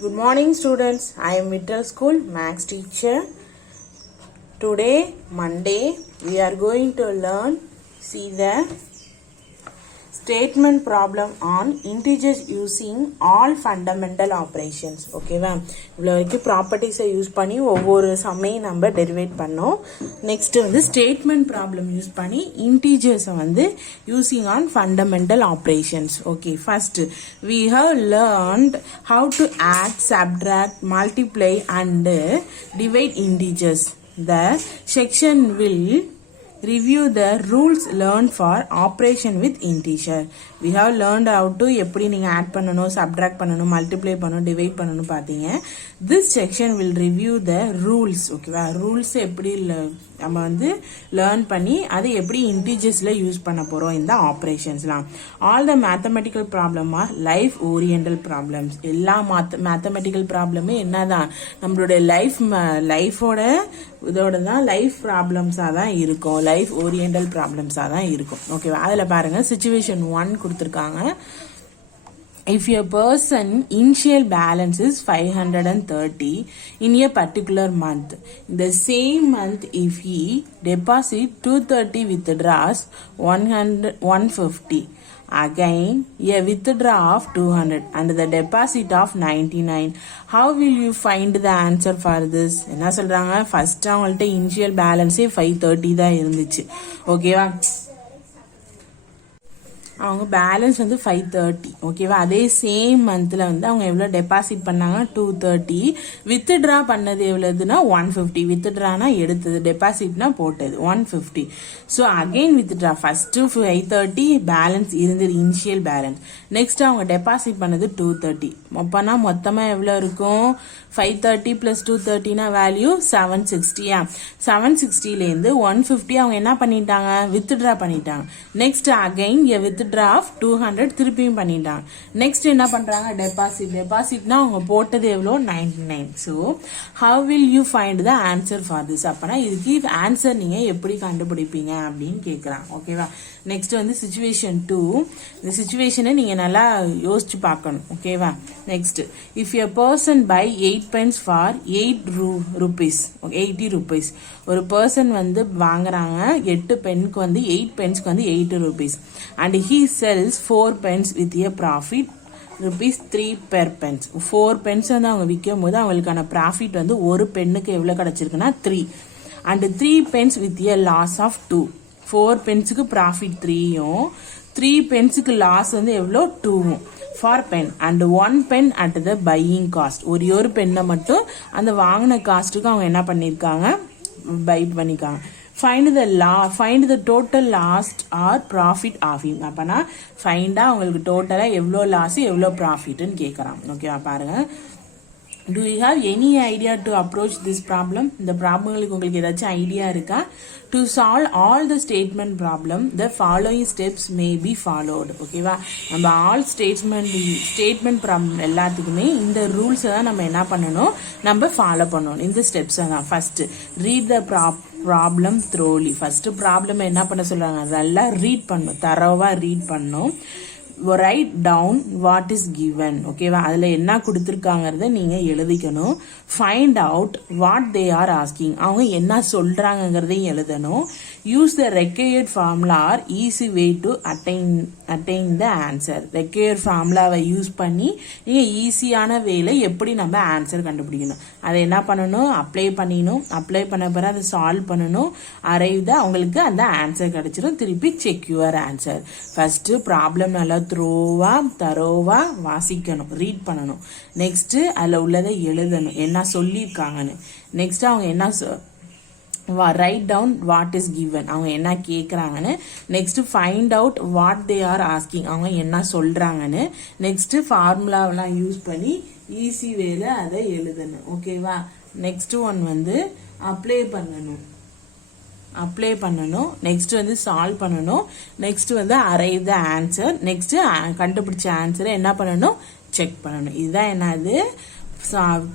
Good morning students. I am middle school maths teacher. Today Monday we are going to see the statement problem on integers using all fundamental operations. Okay va? இவ்வளவு வரைக்கும் ப்ராப்பர்ட்டிஸை use பண்ணி ஒவ்வொரு சம்மையும் நம்ம derivate பண்ணோம். Next வந்து statement problem use பண்ணி இன்டீஜர்ஸை வந்து using on fundamental operations. Okay, first we have learned how to add, subtract, multiply and divide integers. The section will review the rules learned for operation with integer. We have learned how to எப்படி நீங்க add பண்ணணும், subtract பண்ணணும், multiply பண்ணணும், divide பண்ணணும் பார்த்தீங்க. This section will review the rules. ஓகேவா, rules எப்படி நம்ம வந்து லேர்ன் பண்ணி அதை எப்படி இன்டீஜர்ஸ்ல யூஸ் பண்ண போறோம் இந்த ஆப்ரேஷன்ஸ்லாம். All the mathematical problem are life oriental problems. எல்லா மேத்தமெட்டிக்கல் ப்ராப்ளமே என்னதான் நம்மளுடைய லைஃபோட இதோட தான் லைஃப் ப்ராப்ளம்ஸாக தான் இருக்கும், லைஃப் ஓரியன்டல் ப்ராப்ளம்ஸாக தான் இருக்கும். ஓகேவா, அதில் பாருங்க சிச்சுவேஷன் 1 கொடுத்துருக்காங்க. If a person initial balance is 530 in a particular month, in the same month if he deposit 230 withdraws 150, again a withdraw of 200 and the deposit of 99, how will you find the answer for this? என்ன சொல்றாங்க, first அவங்கள்ட்ட initial பேலன்ஸே 530 தான் இருந்துச்சு. ஓகேவா, அவங்க balance வந்து 530. ஓகேவா, அதே சேம் மந்த்ல வந்து அவங்க எவ்வளவு டெபாசிட் பண்ணாங்க 230, வித்ட்ரா பண்ணது எவ்வளவுனா 150. வித்ட்ரானா எடுத்தது, டெபாசிட்னா போட்டது 150. So again withdraw, first 530 balance இருந்தது இனிஷியல் பேலன்ஸ், நெக்ஸ்ட் அவங்க டெபாசிட் பண்ணது 230. அப்பனா மொத்தமா எவ்வளவு இருக்கும், 530 பிளஸ் 230 வேல்யூ 760. 760ல இருந்து 150 அவங்க என்ன பண்ணிட்டாங்க, வித்ட்ரா பண்ணிட்டாங்க. நெக்ஸ்ட் அகைன் வித்ட்ரா ஆஃப் 200 திருப்பியும் பண்ணிட்டாங்க. நெக்ஸ்ட் என்ன பண்றாங்க, டெபாசிட்னா அவங்க போட்டது எவ்வளோ 99. So how will you find the answer for this. அப்பனா இதுக்கு ஆன்சர் நீங்க எப்படி கண்டுபிடிப்பீங்க அப்படின்னு கேட்கறாங்க. ஓகேவா, நெக்ஸ்ட் வந்து சிச்சுவேஷன் 2. இந்த சிச்சுவேஷனை நீங்க நல்லா யோசிச்சு பார்க்கணும். ஓகேவா, next if a person buy 8 pence for 8 rupees, 80 rupees. ஒரு பர்சன் வந்து வாங்குறாங்க 8 பென்க்கு வந்து 8 பென்ஸ்க்கு வந்து 8 rupees and he sells 4 pence with a profit ₹3 per pence. 4 pence வந்து அவங்க விற்கும் போது அவங்களுக்கான ப்ராஃபிட் வந்து ஒரு பெண்ணுக்கு எவ்வளவு கிடைச்சிருக்குன்னா 3 and 3 pence with a loss of 2. 4 penceக்கு ப்ராஃபிட் 3யும் 3 penceக்கு லாஸ் வந்து எவ்வளோ 2வும் for pen and 1 pen at the buying cost. ஒரு பெண்ணை மட்டும் அந்த வாங்கின காஸ்ட்டுக்கு அவங்க என்ன பண்ணிருக்காங்க, பை பண்ணிருக்காங்க. find the total loss or profit of him. அப்பனா ஃபைண்டா அவங்களுக்கு டோட்டலா எவ்வளோ லாஸ் எவ்வளோ ப்ராஃபிட்னு கேட்கறான். ஓகேவா, பாருங்க. Do you have any idea to approach this problem? இந்த ப்ராப்ளங்களுக்கு உங்களுக்கு ஏதாச்சும் ஐடியா இருக்கா? To solve all the statement problem, the following steps may be followed. ஓகேவா, நம்ம ஆல் ஸ்டேட்மெண்ட் ப்ராப்ளம் எல்லாத்துக்குமே இந்த ரூல்ஸ் தான் நம்ம என்ன பண்ணணும், நம்ம ஃபாலோ பண்ணணும். இந்த ஸ்டெப்ஸ் தான். First read the problem thoroughly. First problem என்ன பண்ண சொல்றாங்க, நல்லா ரீட் பண்ணணும், தரவா ரீட் பண்ணணும். Write down what is given. ஓகேவா, அதுல என்ன கொடுத்துருக்காங்கிறத நீங்க எழுதிக்கணும். Find out what they are asking, அவங்க என்ன சொல்றாங்கிறதையும் எழுதணும். Use the required formula or easy way to attain the answer. Required ஃபார்முலாவை யூஸ் பண்ணி நீங்க ஈஸியான வேல எப்படி நம்ம ஆன்சர் கண்டுபிடிக்கணும், அதை என்ன பண்ணணும், அப்ளை பண்ணிடணும். அப்ளை பண்ண பிறகு அதை சால்வ் பண்ணணும். அரைவ் த அவங்களுக்கு அந்த ஆன்சர் கிடைச்சிடும். திருப்பி check your answer. First problem நல்லா தரோவா வாசிக்கணும், ரீட் பண்ணணும். நெக்ஸ்ட் அதுல உள்ளதை எழுதணும், என்ன சொல்லியிருக்காங்கன்னு. நெக்ஸ்ட் அவங்க என்ன write down what is given, அவங்க என்ன கேட்கறாங்கன்னு. Next find out what they are asking, அவங்க என்ன சொல்றாங்கன்னு. நெக்ஸ்ட் ஃபார்முலாவெல்லாம் யூஸ் பண்ணி ஈஸி வேல அதை எழுதணும். ஓகேவா, நெக்ஸ்ட் ஒன் வந்து அப்ளை பண்ணணும். நெக்ஸ்ட் வந்து சால்வ் பண்ணணும். நெக்ஸ்ட் வந்து அரைவ் த ஆன்சர். நெக்ஸ்ட் கண்டுபிடிச்ச ஆன்சரை என்ன பண்ணணும், செக் பண்ணணும். இதுதான் என்னது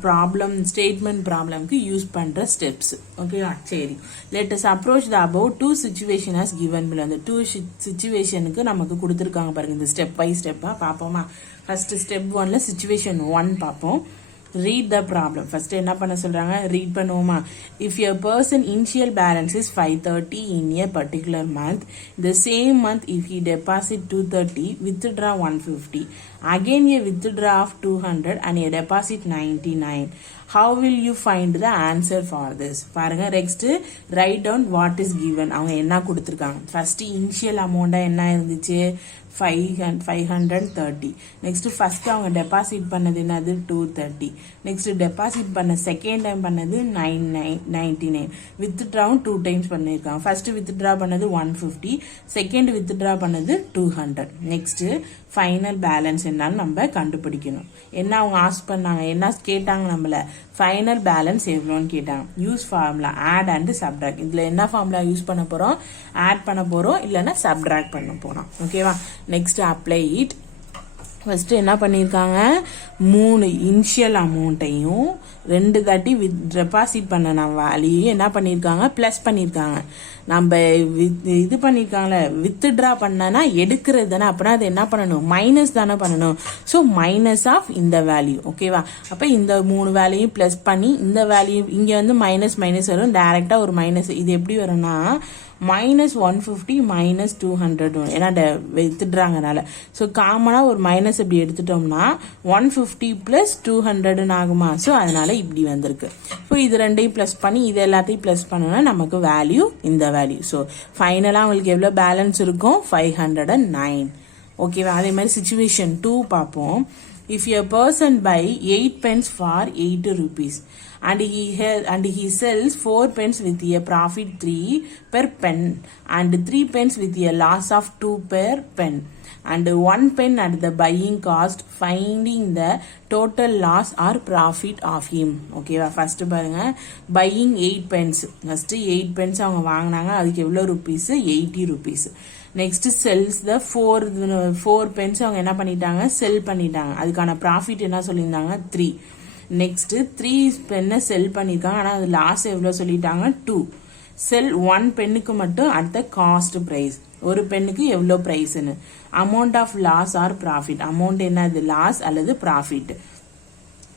ப்ராப்ளம், ஸ்டேட்மெண்ட் ப்ராப்ளம்க்கு யூஸ் பண்ற ஸ்டெப்ஸ். ஓகேவா, சரி. Let us approach the about 2 situation as given below. அந்த 2 சிச்சுவேஷனுக்கு நமக்கு கொடுத்துருக்காங்க பாருங்க. இந்த ஸ்டெப் பை ஸ்டெப்பா பார்ப்போமா. ஃபர்ஸ்ட் ஸ்டெப் 1ல சிச்சுவேஷன் 1 பார்ப்போம். read the problem. First என்ன பண்ண சொல்றாங்க, read பண்ணுவோமா. If a person initial balance is 530 in a particular month, the same month if he deposit 230, withdraw 150, again a withdraw of 200 and a deposit 99. How will you find the answer for this? பாருங்க, next write down what is given. அவங்க என்ன கொடுத்திருக்காங்க. first initial amount என்ன இருந்துச்சு, 530. Next first அவங்க deposit பண்ணது என்னது, 230. Next deposit பண்ண செகண்ட் டைம் பண்ணது 99. வித்ட்ராவும் 2 டைம்ஸ் பண்ணியிருக்காங்க. ஃபர்ஸ்ட் வித்ட்ரா பண்ணது 150, செகண்ட் வித்ட்ரா பண்ணது 200. நெக்ஸ்ட் ஃபைனல் பேலன்ஸ் என்னன்னு நம்ம கண்டுபிடிக்கணும். என்ன அவங்க ஆஸ்க் பண்ணாங்க, என்ன கேட்டாங்க நம்மள, ஃபைனல் பேலன்ஸ் எவ்வளோன்னு கேட்டாங்க. Use formula add and subtract. இதுல என்ன ஃபார்முலா யூஸ் பண்ண போறோம், ஆட் பண்ண போறோம், இல்லைன்னா சப்ட்ராக்ட் பண்ண போறோம். ஓகேவா. Next apply it. ஃபர்ஸ்ட் என்ன பண்ணியிருக்காங்க, 3 இனிஷியல் அமௌண்ட்டையும் 2 தாட்டி டெபாசிட் பண்ண நம்ம வேல்யூ என்ன பண்ணியிருக்காங்க, பிளஸ் பண்ணியிருக்காங்க. நம்ம இது பண்ணியிருக்காங்களே, வித்ட்ரா பண்ணனா எடுக்கிறது தானே, அப்படின்னா அது என்ன பண்ணணும், மைனஸ் தானே பண்ணணும். ஸோ மைனஸ் ஆஃப் இந்த வேல்யூ. ஓகேவா. அப்போ இந்த 3 வேல்யூ பிளஸ் பண்ணி இந்த வேல்யூ இங்கே வந்து மைனஸ் மைனஸ் வரும், டைரக்டா ஒரு மைனஸ். இது எப்படி வரும்னா -150 -200 வரும், ஏன்னா வித்துடுறாங்கனால. ஸோ காமனாக ஒரு மைனஸ் இப்படி எடுத்துட்டோம்னா 150 + 200 ஆகுமா. ஸோ அதனால இப்படி வந்திருக்கு. இப்போ இது ரெண்டையும் ப்ளஸ் பண்ணி இது எல்லாத்தையும் ப்ளஸ் பண்ணோம்னா நமக்கு வேல்யூ இந்த வேல்யூ. ஸோ ஃபைனலாக உங்களுக்கு எவ்வளோ பேலன்ஸ் இருக்கும், 509. ஓகேவா. அதே மாதிரி சிச்சுவேஷன் 2 பார்ப்போம். If a person buy 8 pens for 80 rupees and he sells 4 pens with a profit 3 per pen and 3 pens with a loss of 2 per pen and 1 pen at the buying cost, finding the total loss or profit of him. ஓகேவா. First பாருங்க, buying 8 pens. First 8 pens அவங்க வாங்கினாங்க, அதுக்கு எவ்வளோ rupees, 80 rupees. Next cells த 4 Benz அவங்க என்ன பண்ணிட்டாங்க, செல் பண்ணிட்டாங்க. அதுக்கான ப்ராஃபிட் என்ன சொல்லியிருந்தாங்க, 3. நெக்ஸ்ட் 3 பென்னை செல் பண்ணியிருக்காங்க, ஆனால் அது லாஸ் எவ்வளோ சொல்லிட்டாங்க, 2. செல் 1 பென்னுக்கு மட்டும் அடுத்த காஸ்ட் ப்ரைஸ், ஒரு பென்னுக்கு எவ்வளோ ப்ரைஸ்ன்னு. Amount of loss or profit, amount என்னது, லாஸ் அல்லது profit.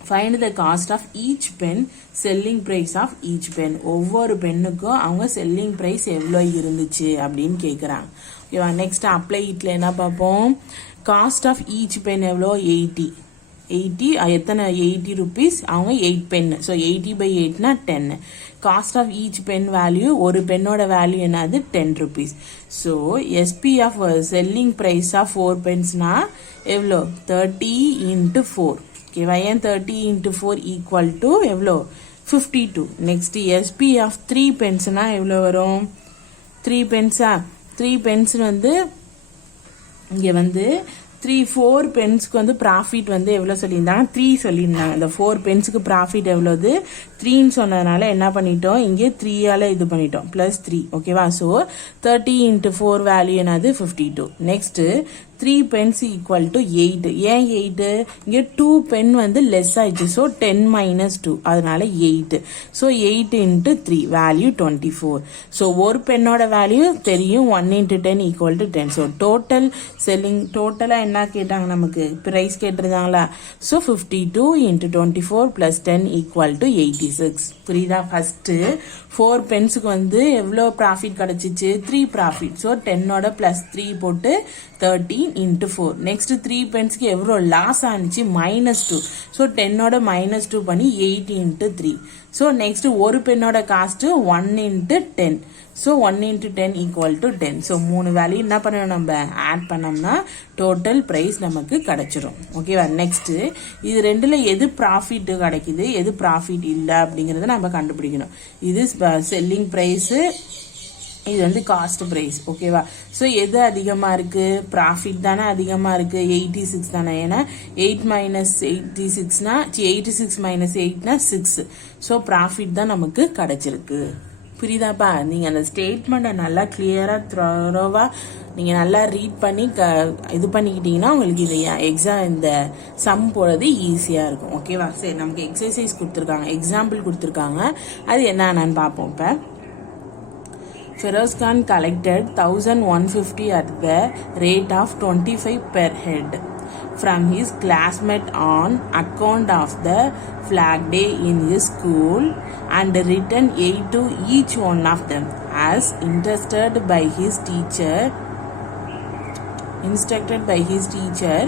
Find the cost of each pen, selling price of each pen. ஒவ்வொரு பென்னுக்கும் அவங்க செல்லிங் ப்ரைஸ் எவ்வளோ இருந்துச்சு அப்படின்னு கேட்குறாங்க. ஓகேவா. நெக்ஸ்ட் அப்ளை இட்ல என்ன பார்ப்போம், காஸ்ட் ஆஃப் ஈச் பென் எவ்வளோ, 80. எத்தனை, 80 rupees. அவங்க 8 pen. So 80/8 10. Cost of each pen value, ஒரு பென்னோட வேல்யூ என்னது, 10 rupees. So SP of selling price of 4 பென்ஸ்னா எவ்வளோ, 30 × 4. ஓகேவா. ஏன் 30 × 4 ஈக்குவல் டு எவ்வளோ, 52. நெக்ஸ்ட் எஸ்பி ஆஃப் 3 பென்ஸ்னா எவ்வளோ வரும், 3 பென்ஸா, 3 பென்ஸ் வந்து இங்கே வந்து 4 பென்ஸ்க்கு வந்து ப்ராஃபிட் வந்து எவ்வளோ சொல்லியிருந்தாங்க, 3 சொல்லியிருந்தாங்க. இந்த 4 பென்ஸுக்கு ப்ராஃபிட் எவ்வளோது, 3ன்னு சொன்னதுனால என்ன பண்ணிட்டோம், இங்கே 3ஆல இது பண்ணிட்டோம், +3. ஓகேவா. ஸோ 30 × 4 வேல்யூ என்னது, 52. Next 3 pens equal to 8. ஏன் 8, இங்கே 2 பென் வந்து லெஸ் ஆயிடுச்சு. ஸோ 10 - 2, அதனால 8. So 8 × 3 value 24. ஸோ ஒரு பென்னோட வேல்யூ தெரியும், 1 × 10 = 10. ஸோ டோட்டல் செல்லிங், டோட்டலாக என்ன கேட்டாங்க, நமக்கு ப்ரைஸ் கேட்டிருந்தாங்களா. ஸோ 52 × 24 + 10 = 86. புரியுதா. ஃபர்ஸ்ட் 4 பென்ஸுக்கு வந்து எவ்வளோ ப்ராஃபிட் கிடைச்சிச்சு, 3 ப்ராஃபிட். ஸோ 10ஓட +3 போட்டு 13 × 4. நெக்ஸ்ட் 3 பென்ஸ்க்கு எவ்வளோ லாஸ் ஆனிச்சு, -2. ஸோ 10ஓட -2 பண்ணி 8 × 3. ஸோ நெக்ஸ்ட் ஒரு பென்னோட காஸ்ட் 1 × 10. ஸோ 1 × 10 = 10. ஸோ 3 வேல்யூ என்ன பண்ணணும், நம்ம ஆட் பண்ணோம்னா டோட்டல் ப்ரைஸ் நமக்கு கிடைச்சிரும். ஓகேவா. நெக்ஸ்ட் இது ரெண்டுல எது ப்ராஃபிட் கிடைக்குது, எது ப்ராஃபிட் இல்லை அப்படிங்கறத நம்ம கண்டுபிடிக்கணும். இது செல்லிங் ப்ரைஸ், இது வந்து காஸ்ட் ப்ரைஸ். ஓகேவா. ஸோ எது அதிகமாக இருக்கு, ப்ராஃபிட் தானே அதிகமாக இருக்கு, 86 தானே. ஏன்னா 8 - 86னா 86 - 8னா 6. ஸோ ப்ராஃபிட் தான் நமக்கு கிடைச்சிருக்கு. புரியுதாப்பா. நீங்கள் அந்த ஸ்டேட்மெண்ட்டை நல்லா கிளியராக த்ரோவாக நீங்கள் நல்லா ரீட் பண்ணி இது பண்ணிக்கிட்டீங்கன்னா உங்களுக்கு இது எக்ஸாம் இந்த சம் போடுறது ஈஸியாக இருக்கும். ஓகேவா. சரி, நமக்கு எக்ஸசைஸ் கொடுத்துருக்காங்க, எக்ஸாம்பிள் கொடுத்துருக்காங்க. அது என்னன்னு பார்ப்போம். இப்போ Feroz Khan collected 1150 at the rate of 25 per head. from his classmate on account of the flag day in his school and written 8 to each one of them as instructed by his teacher.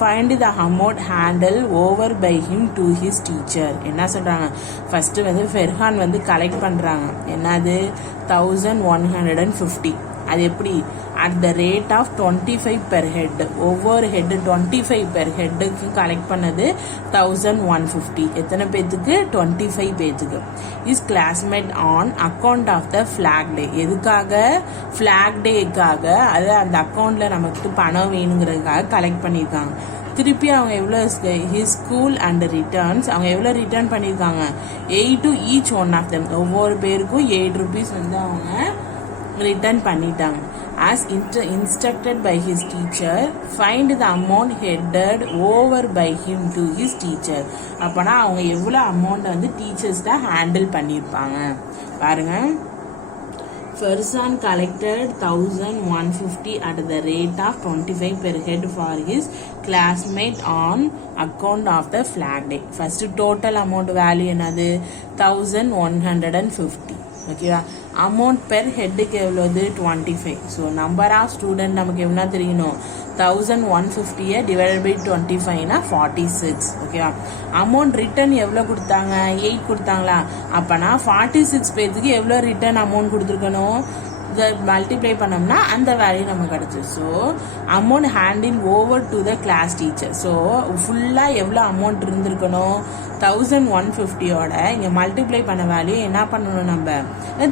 Find the amount handle over by him to his teacher. என்ன சொல்றாங்க, first வந்து ஃபெர்ஹான் வந்து collect பண்றாங்க. என்னது 1150. அது எப்படி, at the rate of 25 per head. ஒவ்வொரு head 25 per ஹெட்டுக்கு கலெக்ட் பண்ணது 1150. எத்தனை பேத்துக்கு, 25 பேத்துக்கு. Is classmate on account of the flag day. எதுக்காக, ஃபிளாக் டேக்காக, அது அந்த அக்கௌண்ட்ல நமக்கு பணம் வேணுங்கிறதுக்காக கலெக்ட் பண்ணியிருக்காங்க. திருப்பி அவங்க எவ்வளோ ஹிஸ் ஸ்கூல் அண்ட் ரிட்டர்ன்ஸ், அவங்க எவ்வளோ ரிட்டர்ன் பண்ணியிருக்காங்க, 8 to each one of them. ஒவ்வொரு பேருக்கும் 8 rupees வந்து அவங்க ரிட்டர்ன் பண்ணிட்டாங்க. as instructed by his teacher, find the amount headed over by him to his teacher. அப்பனா அவங்க எவ்வளோ அமௌண்ட் வந்து டீச்சர்ஸ்ட ஹேண்டில் பண்ணியிருப்பாங்க பாருங்க. Farzan collected 1150 at the rate of 25 per head for his classmate on account of the flag day. First total amount value என்னது 1150. ஓகேவா. Amount per ஹெட்டுக்கு எவ்வளோது 25. ஸோ நம்பர் ஆஃப் ஸ்டூடெண்ட் நமக்கு எவ்வளோ தெரியணும், 1150 டிவைடட் பை 25 46. ஓகேவா. அமௌண்ட் ரிட்டர்ன் எவ்வளோ கொடுத்தாங்க, 8 கொடுத்தாங்களா, அப்போனா 46 பேருக்கு எவ்வளோ ரிட்டர்ன் அமௌண்ட் கொடுத்துருக்கணும், இதை மல்டிப்ளை பண்ணோம்னா அந்த வேல்யூ நமக்கு கிடச்சி. So amount handle over to the class teacher. So ஃபுல்லாக எவ்வளோ அமௌண்ட் இருந்திருக்கணும், 1150யோட இங்கே மல்டிப்ளை பண்ண வேல்யூ என்ன பண்ணணும், நம்ம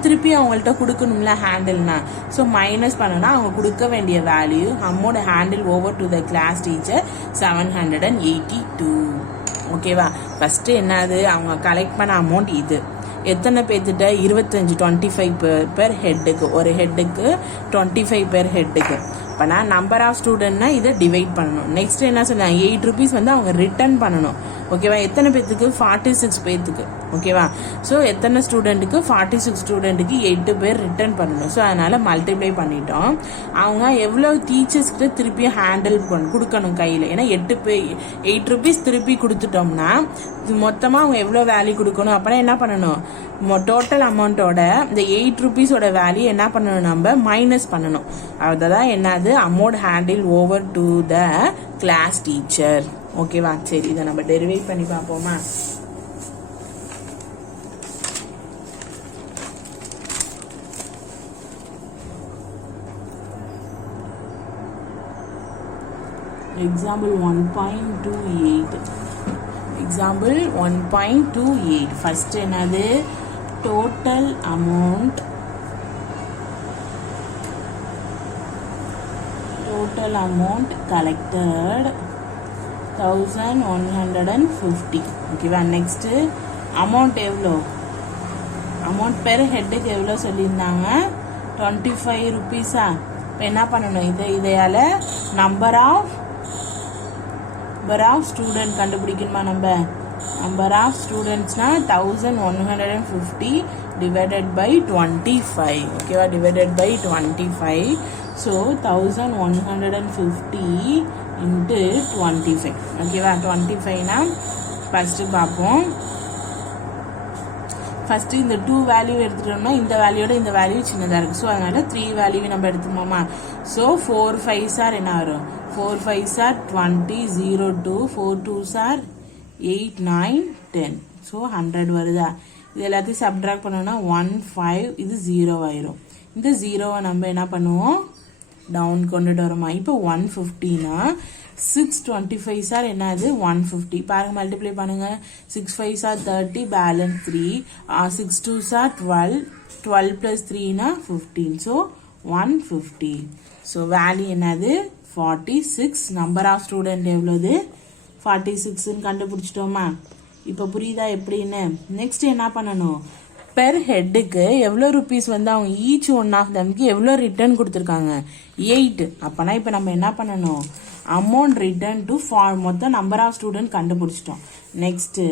திருப்பி அவங்கள்ட்ட கொடுக்கணும்ல ஹேண்டில்னா. ஸோ மைனஸ் பண்ணோன்னா அவங்க கொடுக்க வேண்டிய value amount handle over to the class teacher 782. ஓகேவா. ஃபஸ்ட்டு என்னது, அவங்க கலெக்ட் பண்ண அமௌண்ட் இது. எத்தனை பேர்த்திட்ட, 25 25 பெர் ஹெட்டுக்கு, ஒரு ஹெட்டுக்கு 25 பெர் ஹெட்டுக்கு. இப்போ நான் நம்பர் ஆஃப் ஸ்டூடெண்ட்னா இதை டிவைட் பண்ணணும். நெக்ஸ்ட் என்ன சொன்னாங்க, 8 rupees வந்து அவங்க ரிட்டர்ன் பண்ணணும். ஓகேவா. எத்தனை பேர்த்துக்கு, 46 பேர்த்துக்கு. ஓகேவா. ஸோ எத்தனை ஸ்டூடெண்ட்டுக்கு, 46 ஸ்டூடெண்ட்டுக்கு 8 பேர் ரிட்டர்ன் பண்ணணும். ஸோ அதனால் மல்டிப்ளை பண்ணிட்டோம். அவங்க எவ்வளோ டீச்சர்ஸ்கிட்ட திருப்பி ஹேண்டில் கொடுக்கணும் கையில். ஏன்னா 8 rupees திருப்பி கொடுத்துட்டோம்னா மொத்தமாக அவங்க எவ்வளோ வேல்யூ கொடுக்கணும். அப்புறம் என்ன பண்ணணும், டோட்டல் அமௌண்ட்டோட இந்த 8 rupeesோட வேல்யூ என்ன பண்ணணும், நம்ம மைனஸ் பண்ணணும். அதுதான் என்னது, amount handle over to the class teacher. ஓகேவா. சரி, இதை நம்ம டெரிவேட் பண்ணி பார்ப்போமா. Example 1.28. Example 1.28. First என்னது, total amount collected 1150. ஓகேவா. நெக்ஸ்ட் அமௌண்ட் எவ்வளோ, அமௌண்ட் பெர் ஹெட்டுக்கு எவ்வளோ சொல்லியிருந்தாங்க, 25 rupeesா. இப்போ என்ன பண்ணணும், இதையால் நம்பர் ஆஃப் ஸ்டூடெண்ட் கண்டுபிடிக்கணுமா. நம்பர் ஆஃப் ஸ்டூடெண்ட்ஸ்னா 1150 டிவைடட் பை 25. ஓகேவா. Divided by 25. So 1150 into 25. ஓகேவா. 25னா ஃபஸ்ட்டு பார்ப்போம். ஃபஸ்ட்டு இந்த 2 வேல்யூ எடுத்துட்டோம்னா இந்த வேல்யூட இந்த வேல்யூ சின்னதாக இருக்குது. ஸோ அதனால 3 வேல்யூ நம்ம எடுத்துப்போமா. ஸோ 4 5s என்ன வரும், 4 5s 20, 0 2, 4 2s 8 9 10. ஸோ 100 வருதா. இது எல்லாத்தையும் சப்ட்ராக்ட் பண்ணோம்னா 1 5, இது 0 ஆயிரும். இந்த 0வை நம்ம என்ன பண்ணுவோம், டவுன் கொண்டுட்டு வரோமா. இப்போ 150னா 6 25s என்னது 150. பாருங்க, மல்டிப்ளை பண்ணுங்க. 6 5s 30, பேலன்ஸ் 3. 6 2s 12, 12 plus 3னா 15. ஸோ 150. ஸோ வேல்யூ என்னது 46. நம்பர் ஆஃப் ஸ்டூடெண்ட் எவ்வளோது 46ன்னு கண்டுபிடிச்சிட்டோமா. இப்போ புரியுதா எப்படின்னு. நெக்ஸ்ட் என்ன பண்ணணும், பெர் ஹெட்டுக்கு எவ்வளோ ருபீஸ் வந்து அவங்க ஈச் ஒன் ஆஃப் தம்க்கு எவ்வளோ ரிட்டர்ன் கொடுத்துருக்காங்க, 8. அப்போனா இப்போ நம்ம என்ன பண்ணணும், அமௌண்ட் ரிட்டர்ன் டு மொத்தம் நம்பர் ஆஃப் ஸ்டூடெண்ட் கண்டுபிடிச்சிட்டோம். Next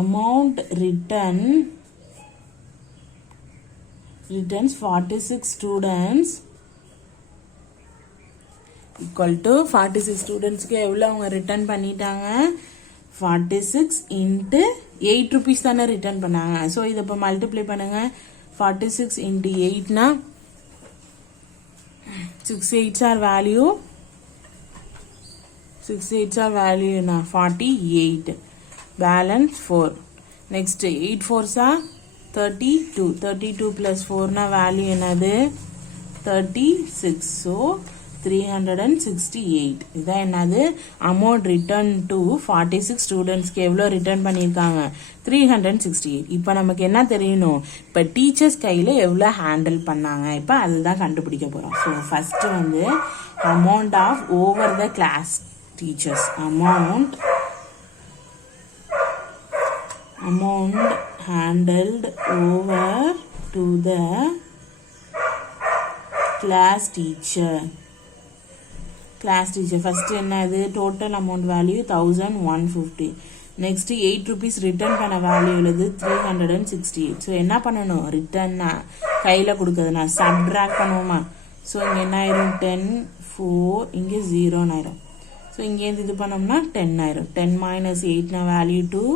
amount returns 46 students equal to 46 ஸ்டூடெண்ட்ஸ்க்கு எவ்வளோ அவங்க ரிட்டர்ன் பண்ணிட்டாங்க 46 இன்ட்டு 8 rupees தானே ரிட்டர்ன் பண்ணாங்க. ஸோ இதை இப்போ மல்டிப்ளை பண்ணுங்க 46 into 8னா 6 8s are value 6 8s are value na 48 balance 4. Next 8 4s are 32 plus 4 na value என்னது 36. So 368 இதான் என்னது amount return to 46 ஸ்டூடெண்ட்ஸ்க்கு எவ்வளோ ரிட்டர்ன் பண்ணியிருக்காங்க 368. இப்போ நமக்கு என்ன தெரியணும் இப்போ டீச்சர்ஸ் கையில் எவ்வளோ ஹேண்டில் பண்ணாங்க இப்போ அதுதான் கண்டுபிடிக்க போகிறோம். ஸோ ஃபஸ்ட்டு வந்து amount of over the class teachers amount handled over to the class teacher first என்னது total amount value 1150. next 8 rupees return பண்ண வேல்யூ உள்ளது 368. ஸோ என்ன பண்ணணும் ரிட்டர்ன் கையில் கொடுக்குறதுனா சப்ட்ராக்ட் பண்ணுவோமா. ஸோ இங்கே என்ன ஆயிரும் 10 4 இங்கே 0 ஆயிரும். ஸோ இங்கேருந்து இது பண்ணோம்னா 10 ஆயிரும். 10 minus 8 வேல்யூ 2.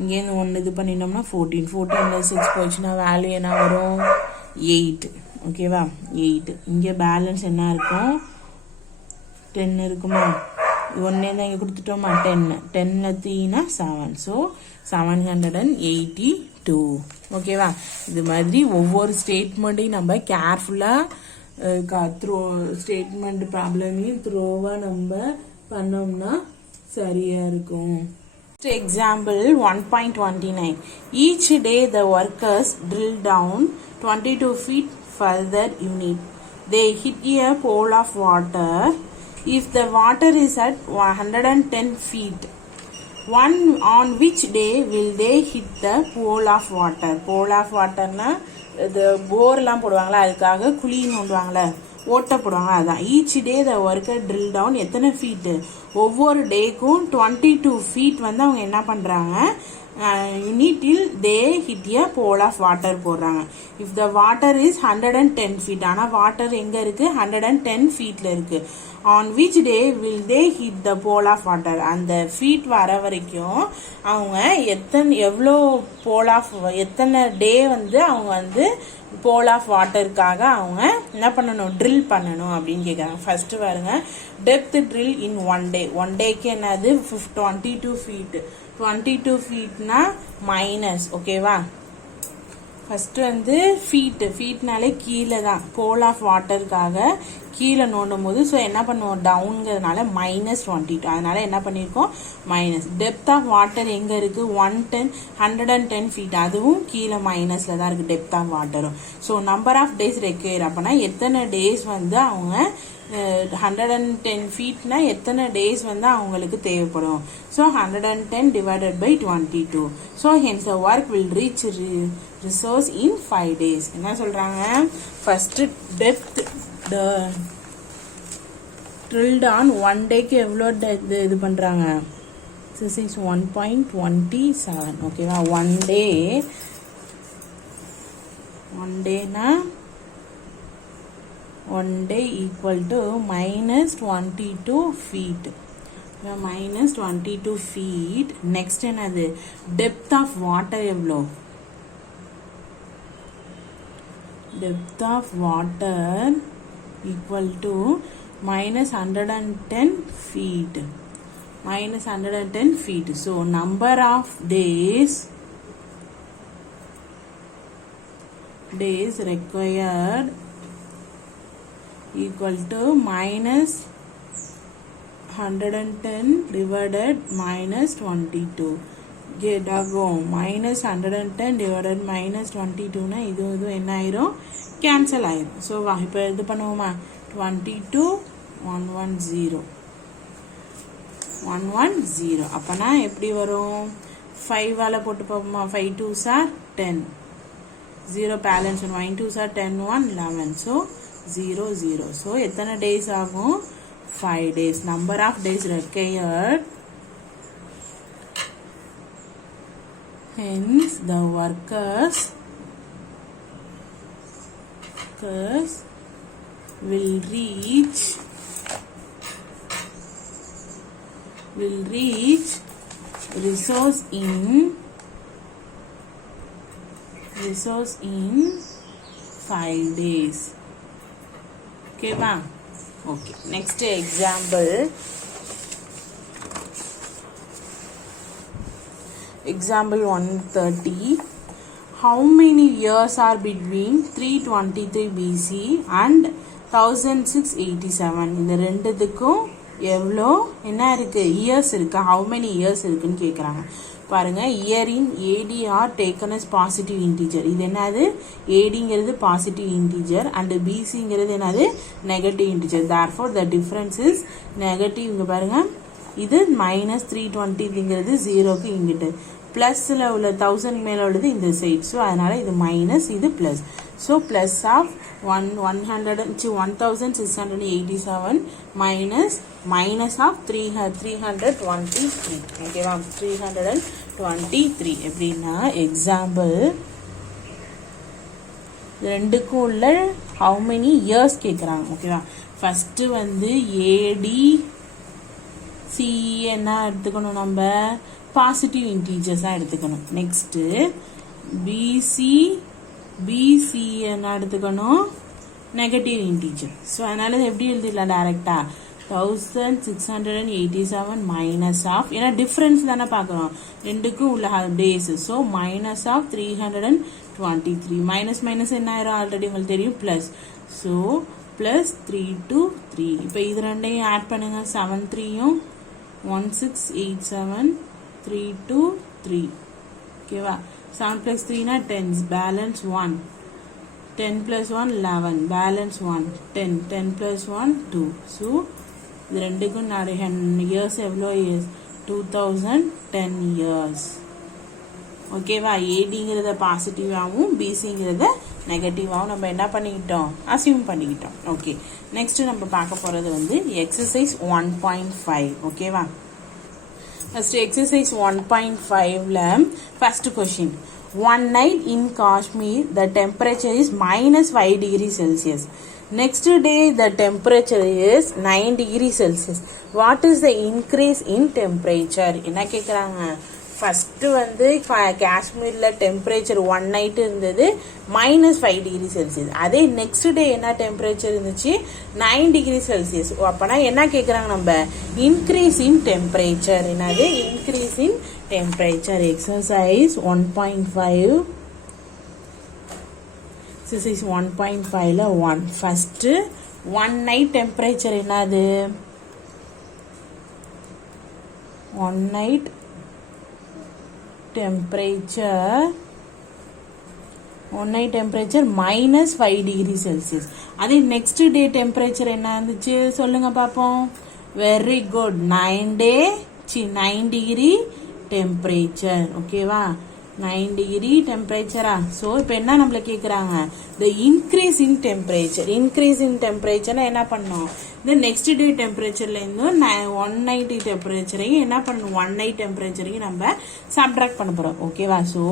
இங்கேருந்து 1 இது பண்ணிட்டோம்னா 14 14 6 போச்சுன்னா வேல்யூ என்ன வரும் 8. ஓகேவா 8. இங்கே பேலன்ஸ் என்ன இருக்கும் 10 இருக்குமா 1 தான் இங்கே கொடுத்துட்டோமா 10 10ல் 3னா 7. ஸோ 782. ஓகேவா இது மாதிரி ஒவ்வொரு ஸ்டேட்மெண்ட்டையும் நம்ம கேர்ஃபுல்லாக ஸ்டேட்மெண்ட் ப்ராப்ளமையும் த்ரோவாக நம்ம பண்ணோம்னா சரியாக இருக்கும். Example 1.29. Each day the workers drill down 22 feet further unit. They hit a pool of water. If the water is at 110 feet, on which day will they hit the pool of water? Pool of water na the போர்லாம் போடுவாங்களா அதுக்காக குழி நோண்டுவாங்களே ஓட்ட போடுவாங்க அதான். Each day the worker drill down எத்தனை feet ஒவ்வொரு டேக்கும் 22 feet வந்து அவங்க என்ன பண்ணுறாங்க யூனிட்டில் they hit a pool of water போடுறாங்க. If the water is 110 feet ஆனால் வாட்டர் எங்கே இருக்குது 110 feetல இருக்குது. On which day will they hit the pool of water அந்த ஃபீட் வர வரைக்கும் அவங்க எவ்வளோ போல் ஆஃப் எத்தனை டே வந்து அவங்க வந்து போல் ஆஃப் வாட்டருக்காக அவங்க என்ன பண்ணணும் ட்ரில் பண்ணணும் அப்படின்னு கேட்குறாங்க. ஃபர்ஸ்ட் பாருங்க டெப்த் ட்ரில் இன் 1 day. 1 டேக்கு என்னது 22 feet. 22 feetனா மைனஸ் ஓகேவா. ஃபர்ஸ்ட் வந்து ஃபீட்னாலே கீழே தான் போல் ஆஃப் வாட்டருக்காக கீழே நோண்டும் போது ஸோ என்ன பண்ணுவோம் டவுனுங்கிறதுனால -22 அதனால என்ன பண்ணியிருக்கோம் மைனஸ். டெப்த் ஆஃப் வாட்டர் எங்கே இருக்குது 110 feet அதுவும் கீழே மைனஸில் தான் இருக்குது டெப்த் ஆஃப் வாட்டரும். So number of days require அப்போனா எத்தனை டேஸ் வந்து அவங்க 110 feetனா எத்தனை டேஸ் வந்து அவங்களுக்கு தேவைப்படும். So 110 divided by 22. So hence the work will reach resource in 5 days. என்ன சொல்கிறாங்க ஃபர்ஸ்ட் டெப்த் ட்ரில்ட் ஆன் 1 டேக்கு எவ்வளோ இது பண்ணுறாங்க 1.27 ஓகேவா. 1 டேனா 1 day equal to -22 feet. -22 feet. Next என்னது depth of water எவ்வளோ depth of water equal to -110 feet. -110 feet. So number of days required equal to -110 divided -22. Get ஆகும் -110 divided -22 னா இது என்ன ஆயிரும் கேன்சல் ஆயிரும். ஸோ இப்போ இது பண்ணுவோமா 22 110 அப்போனா எப்படி வரும் 5 போட்டு பார்ப்போமா 5 2s are 10 0 balance 1 2s are 10 1 11 so 0 so எத்தனை டேஸ் ஆகும் 5 days. Number of days required hence the workers will reach will reach resource in 5 days. Okay va? Okay, next example. Example 130. How many years are between 323 BC and 1687? இந்த ரெண்டுத்துக்கும் எவ்வளோ என்ன இருக்கு years இருக்கு how many years இருக்குன்னு கேட்குறாங்க பாருங்க year in AD are taken as positive integer இது என்னது ஏடிங்கிறது பாசிட்டிவ் இன்டீஜர் அண்ட் பிசிங்கிறது என்னது negative integer therefore the difference is negative இங்க பாருங்க இது -320ங்கிறது 0க்கு இங்கிட்டு பிளஸ்ல உள்ள 1000 மேல உள்ளது இந்த சைடு ஸோ அதனால இது மைனஸ் இது plus so plus of 1687 minus of 323 ஓகேவா 323 எப்படின்னா எக்ஸாம்பிள் ரெண்டுக்கும் உள்ள ஹவு மெனி இயர்ஸ் கேட்குறாங்க ஓகேவா ஃபர்ஸ்ட் வந்து ஏடி சி என்ன எடுத்துக்கணும் நம்ம பாசிட்டிவ் இன்டீஜர்ஸாக எடுத்துக்கணும் நெக்ஸ்ட்டு பிசி என்ன எடுத்துக்கணும் நெகட்டிவ் இன்டீஜர் ஸோ அதனால எப்படி எழுதிடலாம் டைரெக்டாக 1687 மைனஸ் ஆஃப் ஏன்னா டிஃப்ரென்ஸ் தானே பார்க்குறோம் ரெண்டுக்கும் உள்ள days so minus of 323 minus என்ன ஆயிரும் ஆல்ரெடி உங்களுக்கு தெரியும் ப்ளஸ் ஸோ ப்ளஸ் 323 இப்போ இது ரெண்டையும் ஆட் பண்ணுங்க 7 3யும் 1687 323 ஓகேவா 7 plus 3 na 10 balance 1 10 plus 1 11 balance 1 10 plus 1 2 so இது ரெண்டுக்கும் இயர்ஸ் எவ்வளோ இயர்ஸ் 2010 இயர்ஸ் ஓகேவா ஏடிங்கிறத பாசிட்டிவாகவும் பிசிங்கிறத நெகட்டிவாகவும் நம்ம என்ன பண்ணிக்கிட்டோம் அசியூம் பண்ணிக்கிட்டோம் ஓகே நெக்ஸ்ட் நம்ம பார்க்க போகிறது வந்து எக்ஸசைஸ் 1.5 ஓகேவா ஃபர்ஸ்ட் எக்ஸசைஸ் 1.5ல first question one night in Kashmir the temperature is -5 degrees Celsius next day the temperature is 9 degrees Celsius what is the increase in temperature என்ன கேக்குறாங்க ஃபர்ஸ்ட் வந்து காஷ்மீர்ல டெம்பரேச்சர் 1 நைட் இருந்தது -5 டிகிரி செல்சியஸ் அதே next day என்ன temperature இருந்துச்சு 9 degree Celsius அப்பனா என்ன கேக்குறாங்க நம்ம இன்க்ரீஸ் இன் டெம்பரேச்சர் என்னது increase in temperature exercise 1.5 exercise 1.5ல 1 ஃபர்ஸ்ட் 1 நைட் டெம்பரேச்சர் என்னது 1 நைட் temperature -5 degree Celsius அதே next day temperature என்ன இருந்துச்சு சொல்லுங்க பாப்போம் very good 9 degree temperature ஓகேவா 9 degree temperature so இப்போ என்ன நம்மள கேக்குறாங்க the increase in temperature என்ன பண்ணோம் இந்த next day temperatureல இருந்து 190 டெம்பரேச்சரையும் என்ன பண்ணணும் 1 night டெம்பரேச்சரையும் நம்ம சப்ட்ராக்ட் பண்ண போறோம் ஓகேவா so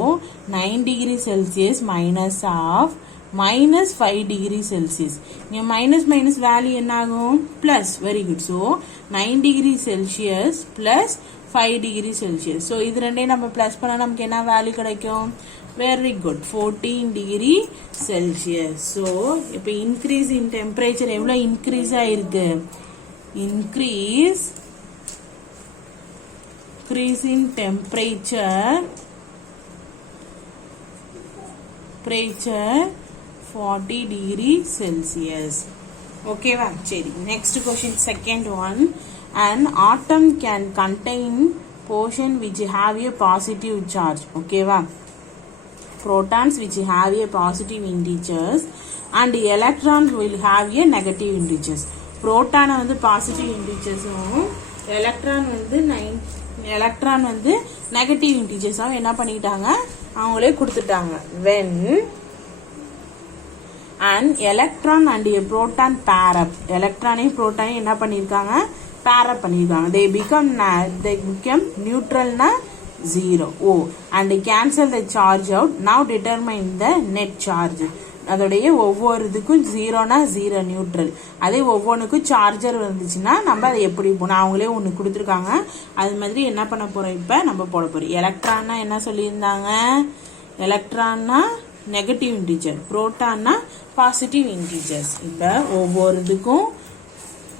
9 degree Celsius minus of -5 degree Celsius இங்க மைனஸ் வேல்யூ என்ன ஆகும் plus very good so 9 degree Celsius plus 5 degree Celsius so இது ரெண்டையும் நம்ம பிளஸ் பண்ணா நமக்கு என்ன வேல்யூ கிடைக்கும் very good 14 degree Celsius so இப்போ increase in temperature எவ்வளவு increase ஆயிருக்கு increase in temperature 40 degree Celsius ஓகேவா சரி next question second one an atom can contain portion which have a positive charge ஓகேவா protons which have a positive integers and electrons will have a negative integers proton வந்து positive integers electron வந்து negative integers என்ன பண்ணிட்டாங்க அவங்களே கொடுத்துட்டாங்க when an electron and a proton pair up electronையும் protonையும் என்ன பண்ணிருக்காங்க pair up பண்ணிருக்காங்க they become neutral na 0 and cancel the charge out now determine the net charge அதோடைய ஒவ்வொரு இதுக்கும் ஜீரோனா ஜீரோ நியூட்ரல். அதே ஒவ்வொன்றுக்கும் சார்ஜர் வந்துச்சுன்னா நம்ம அதை எப்படி போகணும், அவங்களே ஒன்று கொடுத்துருக்காங்க. அது மாதிரி என்ன பண்ண போகிறோம், இப்போ நம்ம போட போகிறோம். எலக்ட்ரான்னா என்ன சொல்லியிருந்தாங்க, எலக்ட்ரான்னா நெகட்டிவ் இன்டீஜர், புரோட்டான்னா பாசிட்டிவ் இன்டீஜர்ஸ். இப்போ ஒவ்வொரு இதுக்கும்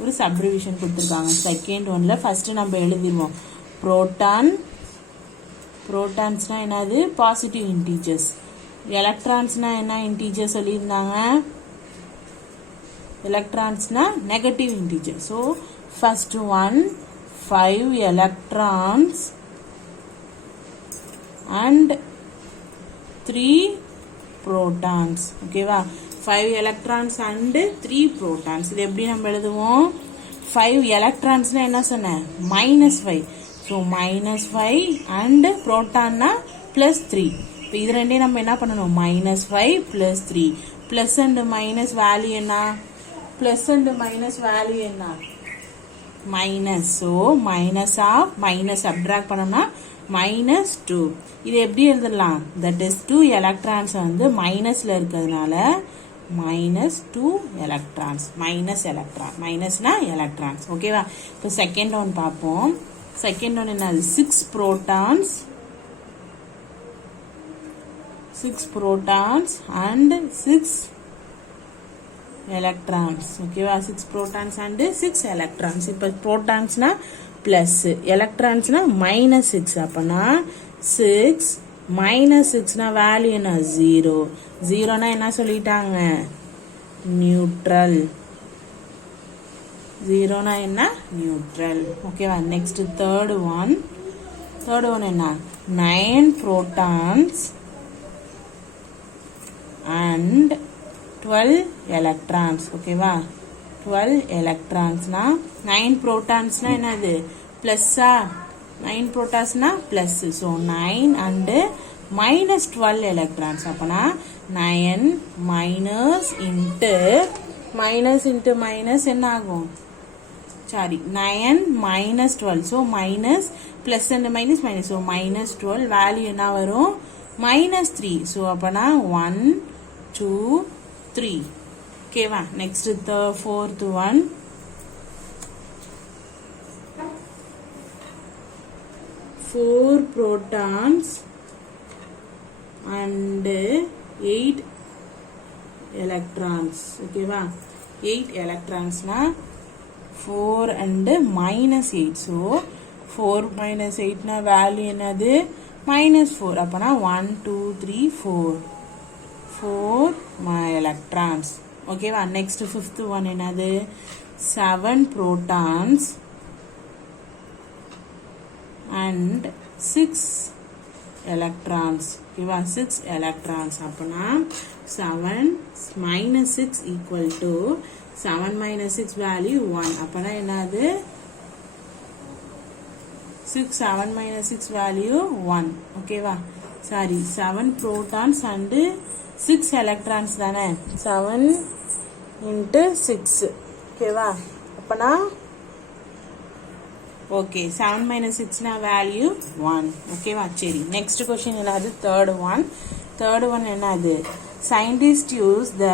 ஒரு சப்டிவிஷன் கொடுத்துருக்காங்க. செகண்ட் ஒன்ல ஃபர்ஸ்ட் நம்ம எழுதிடுவோம். புரோட்டான், புரோட்டான்ஸ்னா என்னது, பாசிட்டிவ் இன்டீஜர்ஸ். எலக்ட்ரான்ஸ்னா என்ன இன்டீஜர் சொல்லியிருந்தாங்க, எலக்ட்ரான்ஸ்னா negative integer. So first one 5 electrons and 3 protons. ஓகேவா, 5 electrons and 3 protons. இது எப்படி நம்ம எழுதுவோம், 5 electronsனா என்ன சொன்னேன், -5. ஸோ -5 and protonனா +3. இப்போ இது ரெண்டையும் நம்ம என்ன பண்ணணும், -5 +3. பிளஸ் அண்ட் மைனஸ் வேல்யூ என்ன, பிளஸ் அண்ட் மைனஸ் வேல்யூ என்ன, minus. So minus of minus subtract பண்ணோம்னா -2. இது எப்படி எழுதலாம், தட் இஸ் 2 எலக்ட்ரான்ஸ் வந்து மைனஸ்ல இருக்கிறதுனால -2 எலக்ட்ரான்ஸ், மைனஸ் எலக்ட்ரான், மைனஸ்னா எலக்ட்ரான்ஸ். ஓகேவா. இப்போ செகண்ட் ஒன் பார்ப்போம். செகண்ட் ஒன் என்ன, 6 protons, 6 protons and 6 electrons. ஓகேவா, 6 protons and 6 electrons. இப்போ protonsனா பிளஸ், எலக்ட்ரான்ஸ்னா -6. அப்பனா 6 -6னா வேல்யூ என்ன, 0. 0னா என்ன சொல்லிட்டாங்க, நியூட்ரல். 0னா என்ன, நியூட்ரல். ஓகேவா. Next third one. Third one என்ன, 9 protons and 12 electrons. ஓகேவா, 12 electronsனா 9 protonsனா என்னது, பிளஸ்ஸா, 9 protonsனா பிளஸ். So 9 and -12 electrons. அப்பனா 9 மைனஸ் இன்ட்டு மைனஸ் என்ன ஆகும், sorry 9 -12. So minus plus and minus minus. So -12 value என்ன வரும், -3. ஸோ அப்பனா 1 2 3. ஓகேவா. Next fourth one. Four protons and 8 electrons. ஓகேவா, 8 electronsனா 4 and -8. ஸோ 4 - 8னா வேல்யூ என்னது, -4. அப்பனா 1 2 3 4 electrons. ஓகேவா. நெக்ஸ்ட் ஃபிஃப்த் ஒன் என்னது, 7 protons and 6 electrons. ஓகேவா, 6 electrons. அப்பனா 7 - 6 equal to 7 - 6 வேல்யூ 1. அப்பனா என்னது, 7 - 6 வேல்யூ 1. ஓகேவா. சாரி 7 protons and 6 electrons தானே, 7 into 6. ஓகேவா. அப்பனா ஓகே, 7 - 6னா வேல்யூ 1. ஓகேவா. சரி, நெக்ஸ்ட் கொஸ்டின் என்னது, தேர்ட் ஒன். தேர்ட் ஒன் என்னது, scientist use the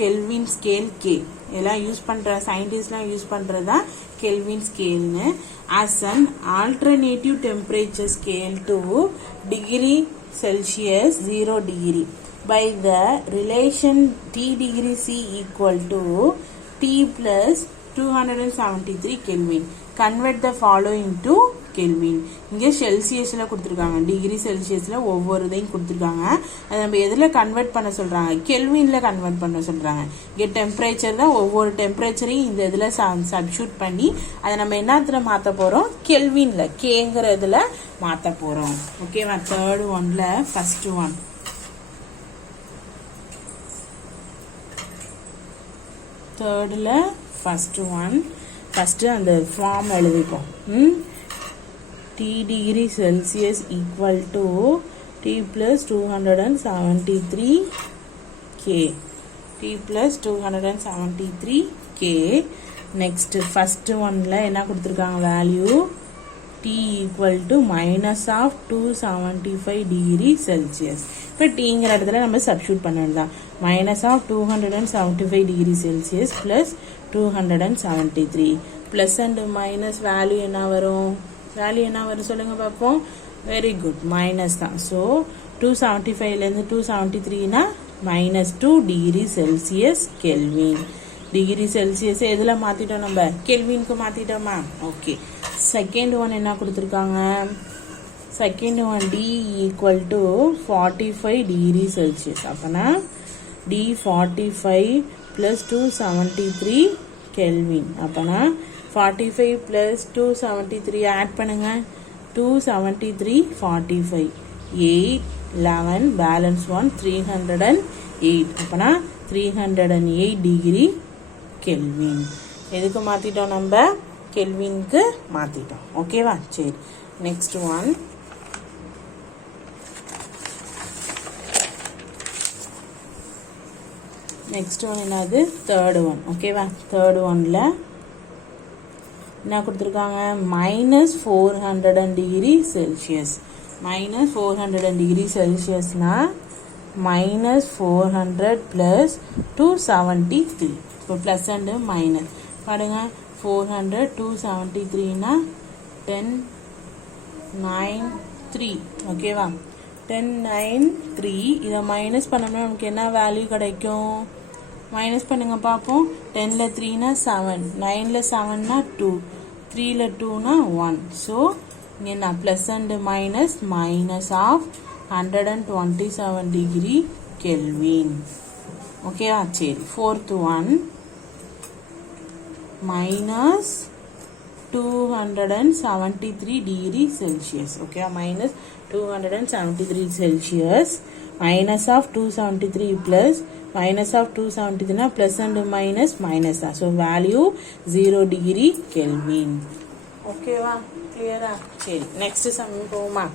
kelvin scale K. எல்லாம் யூஸ் பண்ற, சயின்டிஸ்ட்லாம் யூஸ் பண்றதா kelvin ஸ்கேல்னு, as an alternative temperature scale to degree Celsius 0 degree by the relation T degree C equal to T plus 273 Kelvin. Convert the following to Kelvin. இங்கே செல்சியஸ்ல கொடுத்துருக்காங்க, degree செல்சியஸ்ல ஒவ்வொரு இதையும் கொடுத்துருக்காங்க. அதை நம்ம எதில் கன்வெர்ட் பண்ண சொல்றாங்க, கெல்வின்ல கன்வெர்ட் பண்ண சொல்றாங்க. இங்கே டெம்பரேச்சர் தான், ஒவ்வொரு டெம்பரேச்சரையும் இந்த இதில் சப்ஸ்டியூட் பண்ணி அதை நம்ம என்னத்துல மாற்ற போறோம், கெல்வின்ல, கேங்கிற இதில் மாற்ற போறோம். ஓகேவா. தேர்ட் ஒன்ல ஃபர்ஸ்ட் ஒன். தேர்டில் ஃபர்ஸ்ட் ஒன். ஃபர்ஸ்ட் அந்த ஃபார்ம் எழுதிப்போம். T degree Celsius equal to T plus 273 K. T plus 273 K. Next first oneல என்ன கொடுத்திருக்காங்க value, T equal to minus of 275 degree Celsius. இப்போ டீங்கிற இடத்துல நம்ம சப்ஸ்டியூட் பண்ணது தான். Minus of 275 degree Celsius plus 273. Plus and minus value என்ன வரும்? சொல்லுங்க பார்ப்போம். வெரி குட், மைனஸ் தான். ஸோ 275லேருந்து 273னா -2 degree Celsius Kelvin. Degree Celsius எதில் மாற்றிட்டோம்? நம்ம கெல்வினுக்கு மாற்றிட்டோமா? ஓகே. செகண்ட் ஒன் என்ன கொடுத்துருக்காங்க? Second one D equal to 45 degree Celsius. அப்போனா D 45 ப்ளஸ் 273 கெல்வின். அப்போனா 45 ப்ளஸ் 273 ஆட் பண்ணுங்க. 273 45 8 11 பேலன்ஸ் 1 308. அப்போனா 308 டிகிரி கெல்வின். எதுக்கு மாற்றிட்டோம்? நம்ம கெல்வினுக்கு மாற்றிட்டோம். ஓகேவா? சரி, நெக்ஸ்ட் ஒன். நெக்ஸ்ட் ஒன் என்னது? Third one. ஓகேவா? தேர்ட் ஒன்ல என்ன கொடுத்துருக்காங்க? -400 டிகிரி செல்சியஸ். -400 டிகிரி செல்சியஸ்னா -400 ப்ளஸ் 273. இப்போ ப்ளஸ் அண்டு மைனஸ் பாருங்க. 400 273னா 1093. ஓகேவா? 1093. இதை மைனஸ் பண்ணோம்னா நமக்கு என்ன வேல்யூ கிடைக்கும்? மைனஸ் பண்ணுங்க பார்ப்போம். 10ல் 3னா 7, 9ல் 7னா 2, 3ல் 2னா 1. ஸோ இங்கே என்ன? Plus and minus of 127 degree Kelvin. ஓகேவா? சரி, ஃபோர்த் ஒன் -273 டிகிரி செல்சியஸ். ஓகேவா? -273 Celsius. Minus of 273 plus minus of 273னா ப்ளஸ் அண்டு மைனஸ் தான். So value 0 degree Kelvin. ஓகேவா? கிளியரா? சரி, நெக்ஸ்ட் சம் போகுமா?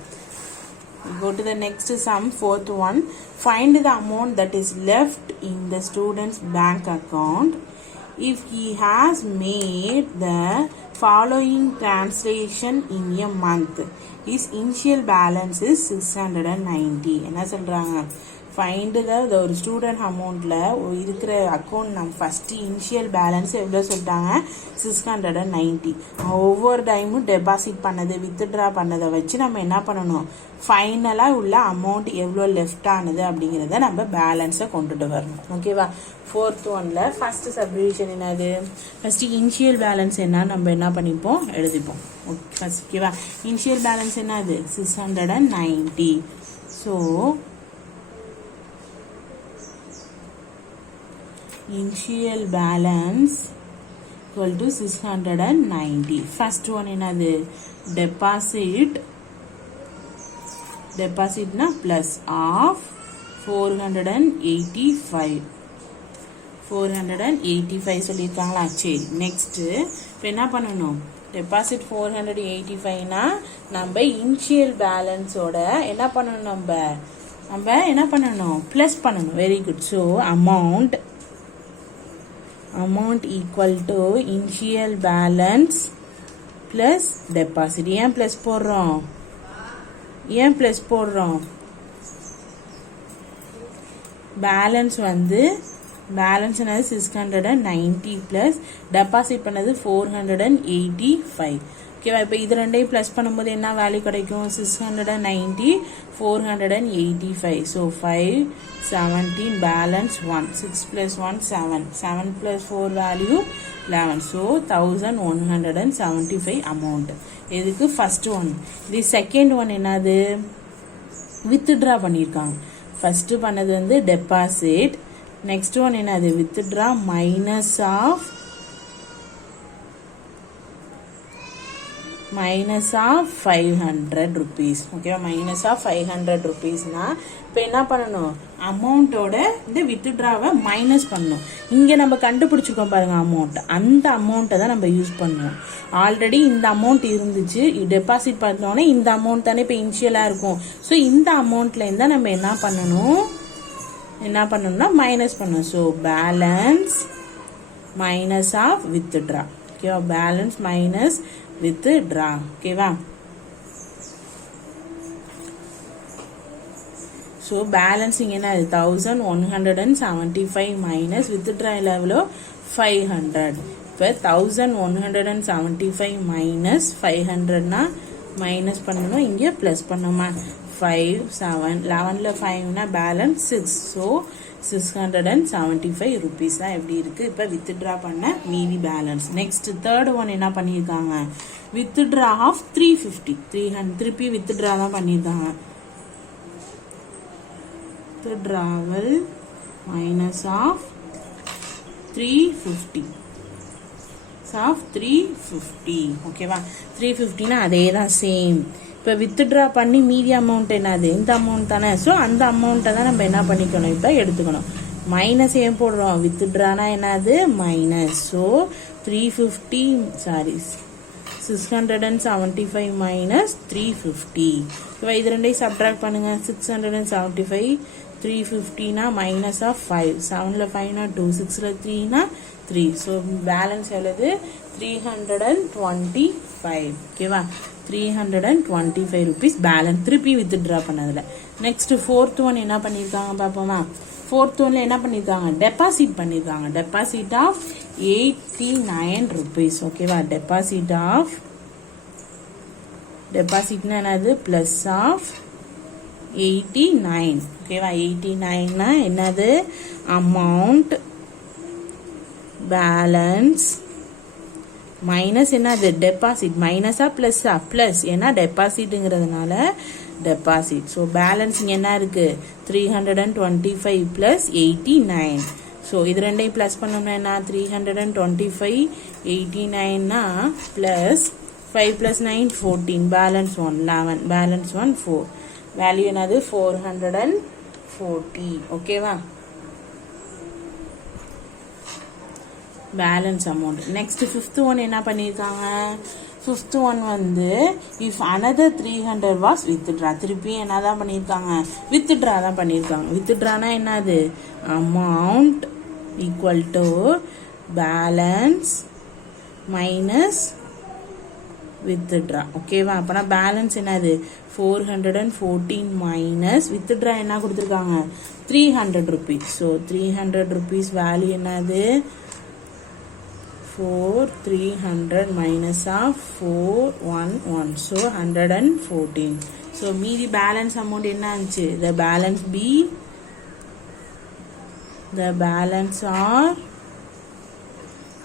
Go to the next sum, fourth one. Find the amount that is left in the student's bank account if he has made the following translation in a month. His initial balance is 690. என்ன சொல்றாங்க? Find the ஒரு student அமௌண்ட்டில் இருக்கிற account நம்ம first initial balance எவ்வளோ சொல்லிட்டாங்க? 690. ஒவ்வொரு டைமும் டெபாசிட் பண்ணது வித்ட்ரா பண்ணதை வச்சு நம்ம என்ன பண்ணணும்? ஃபைனலாக உள்ள அமௌண்ட் எவ்வளோ லெஃப்ட் ஆனது அப்படிங்கிறத நம்ம பேலன்ஸை கொண்டுட்டு வரணும். ஓகேவா? ஃபோர்த் ஒன்ல ஃபஸ்ட்டு சப்டிவிஷன் என்னது? ஃபஸ்ட்டு இனிஷியல் பேலன்ஸ் என்ன நம்ம என்ன பண்ணிப்போம்? எழுதிப்போம். ஓகேவா? இனிஷியல் பேலன்ஸ் என்னது? 690. So initial balance equal to 690. First one என்னது? deposit na plus of 485 சொல்லிருக்காங்களா? சரி, நெக்ஸ்ட் இப்போ என்ன பண்ணணும்? டெபாசிட் 485னா நம்ம இனிஷியல் பேலன்ஸோட என்ன பண்ணணும்? நம்ம என்ன பண்ணணும்? ப்ளஸ் பண்ணணும். Very good. So amount equal to initial balance plus deposit. ஏன் plus போடுறோம்? பேலன்ஸ் என்னது? 690 plus டெபாசிட் பண்ணது 485. ஓகேவா? இப்போ இது ரெண்டையும் ப்ளஸ் பண்ணும்போது என்ன வேல்யூ கிடைக்கும்? 690 485. So 517 balance 1. 6 plus 1 7. 7 plus 4 value 11. So 1175 amount. இதுக்கு ஃபர்ஸ்ட் ஒன். இது செகண்ட் ஒன் என்னது? வித்ட்ரா பண்ணியிருக்காங்க. ஃபர்ஸ்ட் பண்ணது டெபாசிட். நெக்ஸ்ட் ஒன் என்னது? Withdraw minus of -500 rupees. ஓகேவா? -500 rupeesனா இப்போ என்ன பண்ணணும்? அமௌண்ட்டோட இந்த வித்ட்ராவை மைனஸ் பண்ணணும். இங்கே நம்ம கண்டுபிடிச்சிருக்கோம் பாருங்க அமௌண்ட். அந்த அமௌண்ட்டை தான் நம்ம யூஸ் பண்ணுவோம். ஆல்ரெடி இந்த அமௌண்ட் இருந்துச்சு, டெபாசிட் பண்ணோன்னே இந்த அமௌண்ட் தானே இப்போ இனிஷியலாக இருக்கும். ஸோ இந்த அமௌண்ட்லேருந்து தான் நம்ம என்ன பண்ணணும்னா மைனஸ் பண்ணணும். So balance minus of withdraw. ஓகேவா? Balance minus withdraw. ஓகேவா? ஸோ பேலன்ஸிங் என்ன 1175 மைனஸ் வித்ட்ரா எவ்வளோ 500. இப்போ 1175 மைனஸ் 500னா மைனஸ் பண்ணணும், இங்கே ப்ளஸ் பண்ணோமா 5 7 11ல் 5னா பேலன்ஸ் 6. ஸோ 675 rupees தான் எப்படி இருக்கு இப்போ வித்ட்ரா பண்ண மீதி பேலன்ஸ். நெக்ஸ்ட் தேர்ட் ஒன் என்ன பண்ணியிருக்காங்க, வித்ட்ரா ஆஃப் 350 300 திருப்பி வித்ட்ரா தான் பண்ணியிருக்காங்க. வித்ட்ராவல் மைனஸ் ஆஃப் 350 ஆஃப் 350 ஓகேவா. 350னா அதே தான் சேம். இப்போ வித்ட்ரா பண்ணி மீதி அமௌண்ட் என்னது இந்த அமௌண்ட் தானே. ஸோ அந்த அமௌண்ட்டை தான் நம்ம என்ன பண்ணிக்கணும் இப்போ எடுத்துக்கணும். மைனஸ் ஏன் போடுறோம், வித்ட்ரானா என்னது மைனஸ். So 350 sorry 675 minus 350. இப்போ இது ரெண்டையும் சப்ட்ராக்ட் பண்ணுங்க. 675 350னா மைனஸ் ஆஃப் 5 7ல் 5னா 2 6ல் 3னா 3. ஸோ பேலன்ஸ் எவ்வளவு 325 ஓகேவா. 325 rupees பேலன்ஸ் திருப்பி வித்ட்ரா பண்ணதில். நெக்ஸ்ட் ஃபோர்த் ஒன் என்ன பண்ணியிருக்காங்க பார்ப்போமா. ஃபோர்த் ஒன்ல என்ன பண்ணியிருக்காங்க, டெபாசிட் பண்ணியிருக்காங்க. டெபாசிட் ஆஃப் 89 rupees ஓகேவா. டெபாசிட் ஆஃப் டெபாசிட்னா என்னது பிளஸ் ஆஃப் 89 ஓகேவா. 89னா என்னது அமௌண்ட் பேலன்ஸ் மைனஸ் என்னது டெபாசிட் மைனஸா பிளஸ்ஸா பிளஸ், ஏன்னா டெபாசிட்ங்கிறதுனால டெபாசிட். ஸோ பேலன்ஸிங் என்ன இருக்கு 325 பிளஸ் 89. ஸோ இது ரெண்டையும் பிளஸ் பண்ணோம்னா என்ன 325 89னா plus 5 plus 9 14 balance 1 11 balance 1 4 value என்னது 440 ஓகேவா. Balance amount. Next fifth one என்ன பண்ணியிருக்காங்க, ஃபிஃப்த் ஒன் வந்து இஃப் அனதர் 300 வாஸ் வித்ட்ரா. திருப்பி என்ன தான் பண்ணியிருக்காங்க வித்ட்ரா தான் பண்ணியிருக்காங்க. வித்ட்ரானா என்னது amount equal to balance minus withdraw ஓகேவா. அப்போனா பேலன்ஸ் என்னது 414 மைனஸ் வித்ட்ரா என்ன கொடுத்துருக்காங்க 300 rupees. ஸோ 300 rupees வேல்யூ என்னது 300 minus of 411 so 114. so மீதி balance amount என்ன ஆச்சு, the balance B, the balance are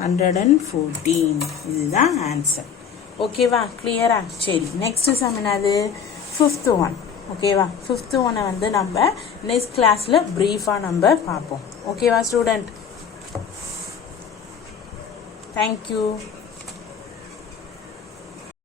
114. இதுதான் ஆன்சர் ஓகேவா. கிளியரா. சரி நெக்ஸ்ட் சம் என்னது ஃபிஃப்த் ஒன் ஓகேவா. ஃபிஃப்த் ஒன்னை வந்து நம்ம நெக்ஸ்ட் கிளாஸ்ல பிரீஃபா நம்ம பார்ப்போம் ஓகேவா ஸ்டூடெண்ட். Thank you.